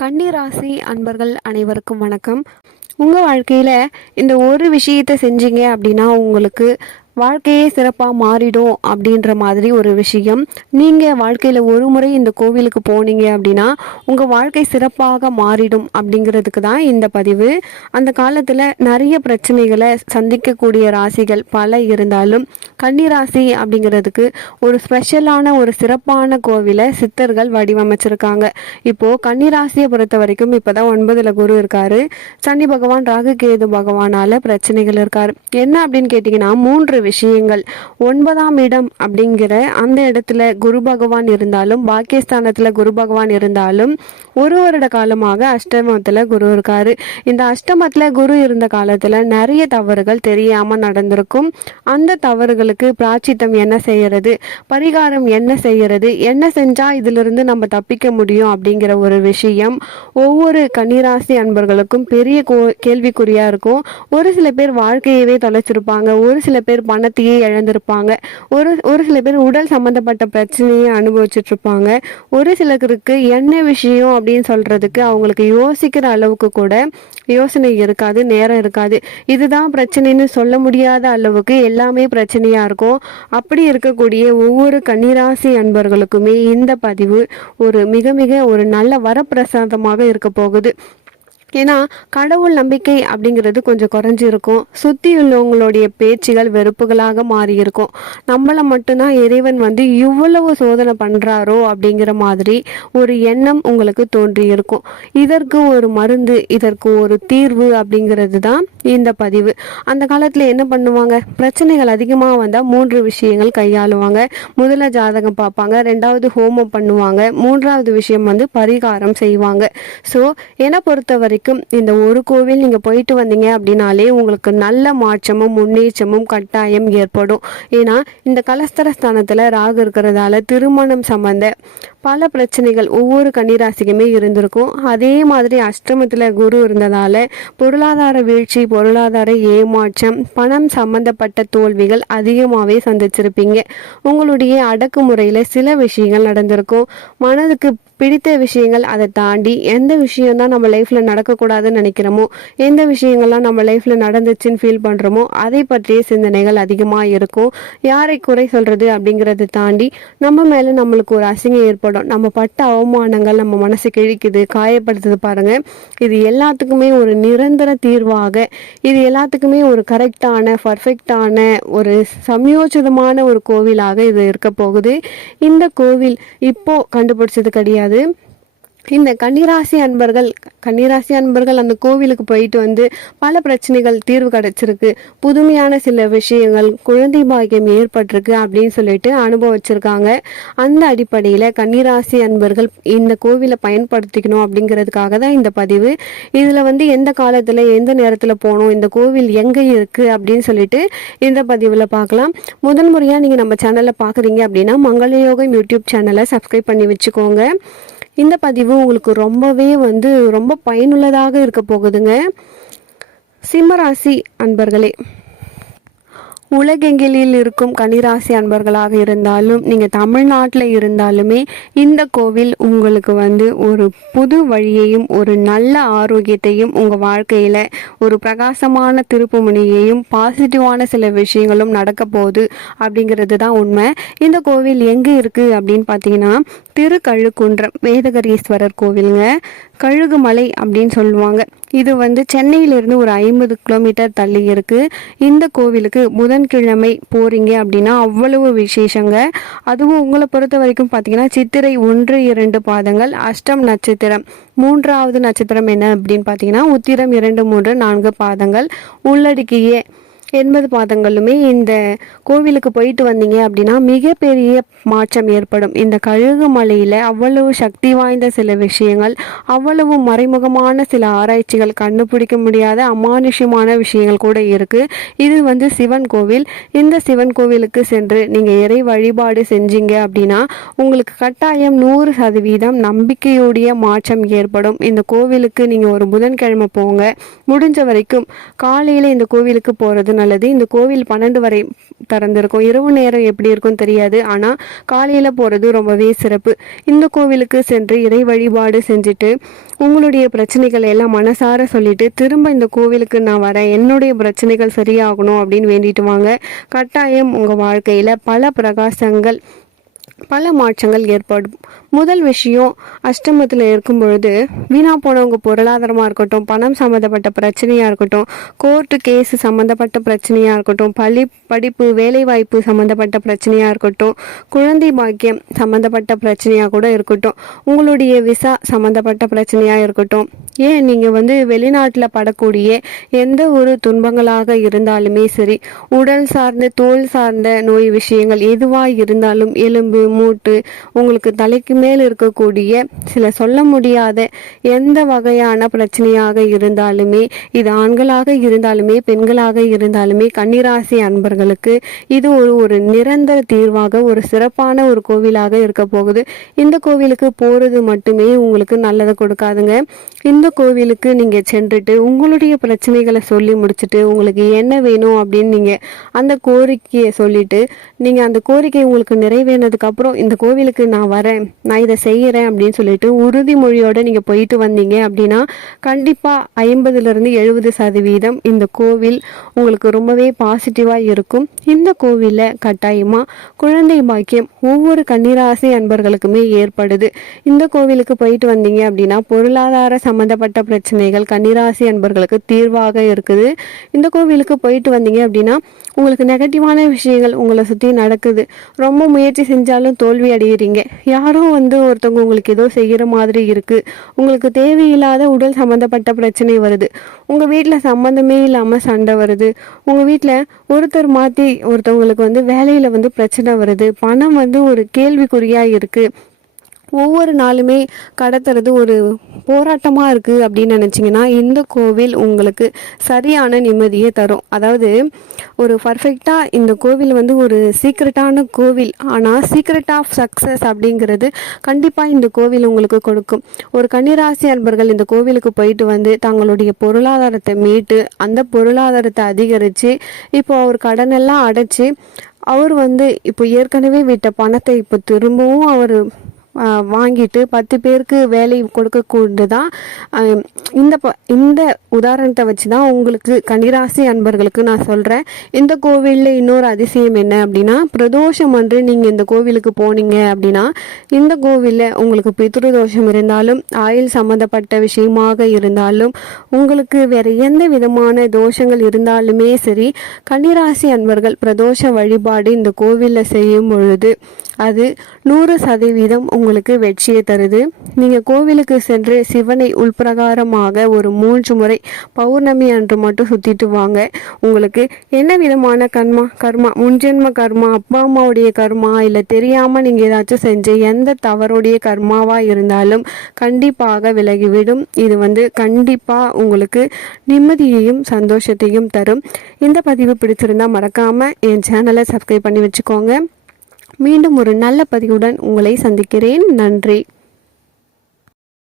கன்னி ராசி அன்பர்கள் அனைவருக்கும் வணக்கம். உங்கள் வாழ்க்கையில் இந்த ஒரு விஷயத்தை செஞ்சீங்க அப்படின்னா உங்களுக்கு வாழ்க்கையே சிறப்பாக மாறிடும் அப்படின்ற மாதிரி ஒரு விஷயம். நீங்கள் வாழ்க்கையில் ஒரு முறை இந்த கோவிலுக்கு போனீங்க அப்படின்னா உங்கள் வாழ்க்கை சிறப்பாக மாறிடும் அப்படிங்கிறதுக்கு தான் இந்த பதிவு. அந்த காலத்தில் நிறைய பிரச்சனைகளை சந்திக்கக்கூடிய ராசிகள் பல இருந்தாலும் கன்னி ராசி அப்படிங்கிறதுக்கு ஒரு ஸ்பெஷலான ஒரு சிறப்பான கோவிலை சித்தர்கள் வடிவமைச்சிருக்காங்க. இப்போது கன்னி ராசியை பொறுத்த வரைக்கும் இப்போ தான் 9ல் குரு இருக்காரு. சனி பகவான் ராகு கேது பகவானால் பிரச்சனைகள் இருக்கார். என்ன அப்படின்னு கேட்டிங்கன்னா 3 விஷயங்கள். 9ஆம் இடம் அப்படிங்கிற அந்த இடத்துல குரு பகவான் இருந்தாலும் பாக்கியஸ்தானத்தில் குரு பகவான் இருந்தாலும் ஒரு வருட காலமாக அஷ்டமத்தில் குரு இருக்காரு. இந்த அஷ்டமத்தில் குரு இருந்த காலத்தில் நிறைய தவறுகள் தெரியாமல் நடந்திருக்கும். அந்த தவறுகளுக்கு பிராச்சித்தம் என்ன செய்யறது, பரிகாரம் என்ன செய்யறது, என்ன செஞ்சால் இதிலிருந்து நம்ம தப்பிக்க முடியும் அப்படிங்கிற ஒரு விஷயம் ஒவ்வொரு கன்னிராசி அன்பர்களுக்கும் பெரிய கேள்விக்குறியா இருக்கும். ஒரு சில பேர் வாழ்க்கையவே தொலைச்சிருப்பாங்க, ஒரு சில பேர் பணத்தையே இழந்திருப்பாங்க, ஒரு சில பேர் உடல் சம்பந்தப்பட்ட பிரச்சனையை அனுபவிச்சுட்டு இருப்பாங்க. ஒரு சிலருக்கு என்ன விஷயம் அப்படின்னு சொல்றதுக்கு அவங்களுக்கு யோசிக்கிற அளவுக்கு கூட யோசனை இருக்காது, நேரம் இருக்காது. இதுதான் பிரச்சனைன்னு சொல்ல முடியாத அளவுக்கு எல்லாமே பிரச்சனையா இருக்கும். அப்படி இருக்கக்கூடிய ஒவ்வொரு கன்னிராசி அன்பர்களுக்குமே இந்த பதிவு ஒரு மிக மிக ஒரு நல்ல வரப்பிரசாதமாக இருக்க போகுது. ஏன்னா கடவுள் நம்பிக்கை அப்படிங்கிறது கொஞ்சம் குறைஞ்சிருக்கும். சுற்றி உள்ளவங்களுடைய பேச்சுகள் வெறுப்புகளாக மாறி இருக்கும். நம்மளை மட்டும்தான் இறைவன் இவ்வளவு சோதனை பண்ணுறாரோ அப்படிங்கிற மாதிரி ஒரு எண்ணம் உங்களுக்கு தோன்றி இருக்கும். இதற்கு ஒரு மருந்து, இதற்கு ஒரு தீர்வு அப்படிங்கிறது தான் இந்த பதிவு. அந்த காலத்தில் என்ன பண்ணுவாங்க, பிரச்சனைகள் அதிகமாக வந்தால் 3 விஷயங்கள் கையாளுவாங்க. முதல்ல ஜாதகம் பார்ப்பாங்க, 2வது ஹோமம் பண்ணுவாங்க, 3வது விஷயம் பரிகாரம் செய்வாங்க. ஸோ என்னை பொறுத்த வரைக்கும் இந்த ஒரு கோவில் நீங்க போயிட்டு வந்தீங்க அப்படின்னாலே உங்களுக்கு நல்ல மாற்றமும் முன்னேற்றமும் கட்டாயம் ஏற்படும். ஏன்னா இந்த கலஸ்தரஸ்தானத்துல ராகு இருக்கிறதால திருமணம் சம்பந்த பல பிரச்சனைகள் ஒவ்வொரு கன்னிராசிக்குமே இருந்திருக்கும். அதே மாதிரி அஷ்டமத்துல குரு இருந்ததால பொருளாதார வீழ்ச்சி, பொருளாதார ஏமாற்றம், பணம் சம்பந்தப்பட்ட தோல்விகள் அதிகமாகவே சந்திச்சிருப்பீங்க. உங்களுடைய அடக்குமுறையில சில விஷயங்கள் நடந்திருக்கும். மனதுக்கு பிடித்த விஷயங்கள், அதை தாண்டி எந்த விஷயம்தான் நம்ம லைஃப்ல நடக்கக்கூடாதுன்னு நினைக்கிறோமோ, எந்த விஷயங்கள்லாம் நம்ம லைஃப்ல நடந்துச்சுன்னு ஃபீல் பண்றோமோ அதை பற்றிய சிந்தனைகள் அதிகமாக இருக்கும். யாரை குறை சொல்றது அப்படிங்கிறத தாண்டி நம்ம மேல நம்மளுக்கு ஒரு அசிங்கம் ஏற்படும். நம்ம பட்ட அவமானங்கள் நம்ம மனசு கிழிக்குது, காயப்படுத்துது பாருங்க. இது எல்லாத்துக்குமே ஒரு நிரந்தர தீர்வாக, இது எல்லாத்துக்குமே ஒரு கரெக்டான பர்ஃபெக்டான ஒரு சமயோசிதமான ஒரு கோவிலாக இது இருக்க போகுது. இந்த கோவில் இப்போ கண்டுபிடிச்சது கிடையாது. இந்த கன்னிராசி அன்பர்கள் அந்த கோவிலுக்கு போயிட்டு பல பிரச்சனைகள் தீர்வு கிடைச்சிருக்கு, புதுமையான சில விஷயங்கள், குழந்தை பாக்கியம் ஏற்பட்டிருக்கு அப்படின்னு சொல்லிட்டு அனுபவிச்சிருக்காங்க. அந்த அடிப்படையில் கன்னிராசி அன்பர்கள் இந்த கோவிலை பயன்படுத்திக்கணும் அப்படிங்கிறதுக்காக தான் இந்த பதிவு. இதில் எந்த காலத்தில் எந்த நேரத்தில் போகணும், இந்த கோவில் எங்கே இருக்குது அப்படின்னு சொல்லிட்டு இந்த பதிவில் பார்க்கலாம். முதல் முறையாக நீங்கள் நம்ம சேனலில் பார்க்குறீங்க அப்படின்னா மங்களயோகம் யூடியூப் சேனலை சப்ஸ்கிரைப் பண்ணி வச்சுக்கோங்க. இந்த பதிவு உங்களுக்கு ரொம்பவே ரொம்ப பயனுள்ளதாக இருக்க போகுதுங்க. சிம்மராசி அன்பர்களே, உலகெங்கிலில் இருக்கும் கன்னிராசி அன்பர்களாக இருந்தாலும் நீங்கள் தமிழ்நாட்டில் இருந்தாலுமே இந்த கோவில் உங்களுக்கு ஒரு புது வழியையும் ஒரு நல்ல ஆரோக்கியத்தையும் உங்கள் வாழ்க்கையில் ஒரு பிரகாசமான திருப்புமுனையையும் பாசிட்டிவான சில விஷயங்களும் நடக்க போகுது அப்படிங்கிறது தான் உண்மை. இந்த கோவில் எங்கே இருக்குது அப்படின்னு பார்த்தீங்கன்னா திருக்கழுக்குன்றம் வேதகரீஸ்வரர் கோவிலுங்க. கழுகுமலை அப்படின்னு சொல்லுவாங்க. இது சென்னையிலிருந்து ஒரு 50 கிலோமீட்டர் தள்ளி இருக்குது. இந்த கோவிலுக்கு புதன்கிழமை போகிறீங்க அப்படின்னா அவ்வளவு விசேஷங்க. அதுவும் உங்களை பொறுத்த வரைக்கும் பார்த்தீங்கன்னா சித்திரை 1, 2 பாதங்கள், அஷ்டம் நட்சத்திரம், 3வது நட்சத்திரம் என்ன அப்படின்னு பார்த்தீங்கன்னா உத்திரம் 2, 3, 4 பாதங்கள் உள்ளடக்கிய 80 பாதங்களுமே இந்த கோவிலுக்கு போயிட்டு வந்தீங்க அப்படின்னா மிகப்பெரிய மாற்றம் ஏற்படும். இந்த கழுகு மலையில் அவ்வளவு சக்தி வாய்ந்த சில விஷயங்கள், அவ்வளவு மறைமுகமான சில ஆராய்ச்சிகள், கண்டுபிடிக்க முடியாத அமானுஷ்யமான விஷயங்கள் கூட இருக்குது. இது சிவன் கோவில். இந்த சிவன் கோவிலுக்கு சென்று நீங்கள் இறை வழிபாடு செஞ்சீங்க அப்படின்னா உங்களுக்கு கட்டாயம் 100% நம்பிக்கையுடைய மாற்றம் ஏற்படும். இந்த கோவிலுக்கு நீங்கள் ஒரு புதன்கிழமை போங்க. முடிஞ்ச வரைக்கும் காலையில் இந்த கோவிலுக்கு போகிறது நல்லது. இந்த கோவில் 12 வரை திறந்திருக்கும். இரவு நேரம் எப்படி இருக்கும் தெரியாது, ஆனால் காலையில் போகிறது ரொம்பவே சிறப்பு. இந்த கோவிலுக்கு சென்று இறை வழிபாடு செஞ்சுட்டு உங்களுடைய பிரச்சனைகள் எல்லாம் மனசார சொல்லிட்டு திரும்ப இந்த கோவிலுக்கு நான் வரேன், என்னுடைய பிரச்சனைகள் சரியாகணும் அப்படின்னு வேண்டிட்டு வாங்க. கட்டாயம் உங்கள் வாழ்க்கையில் பல பிரகாசங்கள், பல மாற்றங்கள் ஏற்படும். முதல் விஷயம், அஷ்டமத்தில் இருக்கும் பொழுது வீணா போனவங்க பொருளாதாரமாக இருக்கட்டும், பணம் சம்மந்தப்பட்ட பிரச்சனையாக இருக்கட்டும், கோர்ட்டு கேஸு சம்மந்தப்பட்ட பிரச்சனையாக இருக்கட்டும், படிப்பு வேலைவாய்ப்பு சம்மந்தப்பட்ட பிரச்சனையாக இருக்கட்டும், குழந்தை பாக்கியம் சம்மந்தப்பட்ட பிரச்சனையாக கூட இருக்கட்டும், உங்களுடைய விசா சம்மந்தப்பட்ட பிரச்சனையாக இருக்கட்டும், ஏன் நீங்கள் வெளிநாட்டில் படக்கூடிய எந்த ஒரு துன்பங்களாக இருந்தாலுமே சரி, உடல் சார்ந்த தோல் சார்ந்த நோய் விஷயங்கள் எதுவாக இருந்தாலும், எலும்பு மூட்டு, உங்களுக்கு தலைக்கு மேல் இருக்கக்கூடிய சில சொல்ல முடியாத எந்த வகையான பிரச்சனையாக இருந்தாலுமே, இது ஆண்களாக இருந்தாலுமே பெண்களாக இருந்தாலுமே, கன்னிராசி அன்பர்களுக்கு இது ஒரு நிரந்தர தீர்வாக, ஒரு சிறப்பான ஒரு கோவிலாக இருக்க போகுது. இந்த கோவிலுக்கு போறது மட்டுமே உங்களுக்கு நல்லதை கொடுக்காதுங்க. இந்த கோவிலுக்கு நீங்க சென்றுட்டு உங்களுடைய பிரச்சனைகளை சொல்லி முடிச்சுட்டு உங்களுக்கு என்ன வேணும் அப்படின்னு நீங்க அந்த கோரிக்கையை சொல்லிட்டு, நீங்க அந்த கோரிக்கை உங்களுக்கு நிறைவேறினதுக்கு அப்புறம் இந்த கோவிலுக்கு நான் வரேன், நான் இதை செய்யறேன் அப்படின்னு சொல்லிட்டு உறுதிமொழியோட நீங்க போயிட்டு வந்தீங்க அப்படின்னா கண்டிப்பா 50% இந்த கோவில் உங்களுக்கு ரொம்பவே பாசிட்டிவா இருக்கும். இந்த கோவில்ல கட்டாயமா குழந்தை பாக்கியம் ஒவ்வொரு கன்னிராசி அன்பர்களுக்குமே ஏற்படுது. இந்த கோவிலுக்கு போயிட்டு வந்தீங்க அப்படின்னா பொருளாதார சம்பந்தப்பட்ட பிரச்சனைகள் கன்னிராசி அன்பர்களுக்கு தீர்வாக இருக்குது. இந்த கோவிலுக்கு போயிட்டு வந்தீங்க அப்படின்னா உங்களுக்கு நெகட்டிவான விஷயங்கள் உங்களை சுற்றி நடக்குது, ரொம்ப முயற்சி செஞ்சாலும் தோல்வி அடைகிறீங்க, யாரோ ஒருத்தவங்க உங்களுக்கு ஏதோ செய்கிற மாதிரி இருக்குது, உங்களுக்கு தேவையில்லாத உடல் சம்மந்தப்பட்ட பிரச்சனை வருது, உங்கள் வீட்டில் சம்மந்தமே இல்லாமல் சண்டை வருது, உங்கள் வீட்டில் ஒருத்தர் மாற்றி ஒருத்தவங்களுக்கு வேலையில் பிரச்சனை வருது, பணம் ஒரு கேள்விக்குறியாக இருக்குது, ஒவ்வொரு நாளுமே கடத்துறது ஒரு போராட்டமாக இருக்குது அப்படின்னு நினச்சிங்கன்னா இந்த கோவில் உங்களுக்கு சரியான நிம்மதியை தரும். அதாவது ஒரு பர்ஃபெக்டாக இந்த கோவில் ஒரு சீக்ரெட்டான கோவில், ஆனால் சீக்ரெட் ஆஃப் சக்ஸஸ் அப்படிங்கிறது கண்டிப்பாக இந்த கோவில் உங்களுக்கு கொடுக்கும். ஒரு கன்னிராசி அன்பர்கள் இந்த கோவிலுக்கு போயிட்டு தங்களுடைய பொருளாதாரத்தை மீட்டு அந்த பொருளாதாரத்தை அதிகரித்து இப்போ அவர் கடனெல்லாம் அடைச்சி அவர் இப்போ ஏற்கனவே விட்ட பணத்தை இப்போ திரும்பவும் அவர் வாங்கிட்டு 10 பேருக்கு வேலை கொடுக்கக்கூட தான். இந்த உதாரணத்தை வச்சு தான் உங்களுக்கு கன்னிராசி அன்பர்களுக்கு நான் சொல்கிறேன். இந்த கோவிலில் இன்னொரு அதிசயம் என்ன அப்படின்னா, பிரதோஷம் அன்று நீங்கள் இந்த கோவிலுக்கு போனீங்க அப்படின்னா இந்த கோவிலில் உங்களுக்கு பித்ருதோஷம் இருந்தாலும், ஆயுள் சம்மந்தப்பட்ட விஷயமாக இருந்தாலும், உங்களுக்கு வேறு எந்த விதமான தோஷங்கள் இருந்தாலுமே சரி, கன்னிராசி அன்பர்கள் பிரதோஷ வழிபாடு இந்த கோவிலில் செய்யும் பொழுது அது 100% உங்களுக்கு வெற்றியை தருது. நீங்கள் கோவிலுக்கு சென்று சிவனை உள்பிரகாரமாக ஒரு 3 முறை பௌர்ணமி அன்று மட்டும் சுற்றிட்டு வாங்க. உங்களுக்கு என்ன விதமான கர்மா, முன்ஜென்ம கர்மா, அப்பா அம்மாவுடைய கர்மா, இல்லை தெரியாமல் நீங்கள் ஏதாச்சும் செஞ்ச எந்த தவறுடைய கர்மாவாக இருந்தாலும் கண்டிப்பாக விலகிவிடும். இது கண்டிப்பாக உங்களுக்கு நிம்மதியையும் சந்தோஷத்தையும் தரும். இந்த பதிவு பிடிச்சிருந்தால் மறக்காமல் என் சேனலை சப்ஸ்கிரைப் பண்ணி வச்சுக்கோங்க. மீண்டும் ஒரு நல்ல பதிவுடன் உங்களை சந்திக்கிறேன். நன்றி.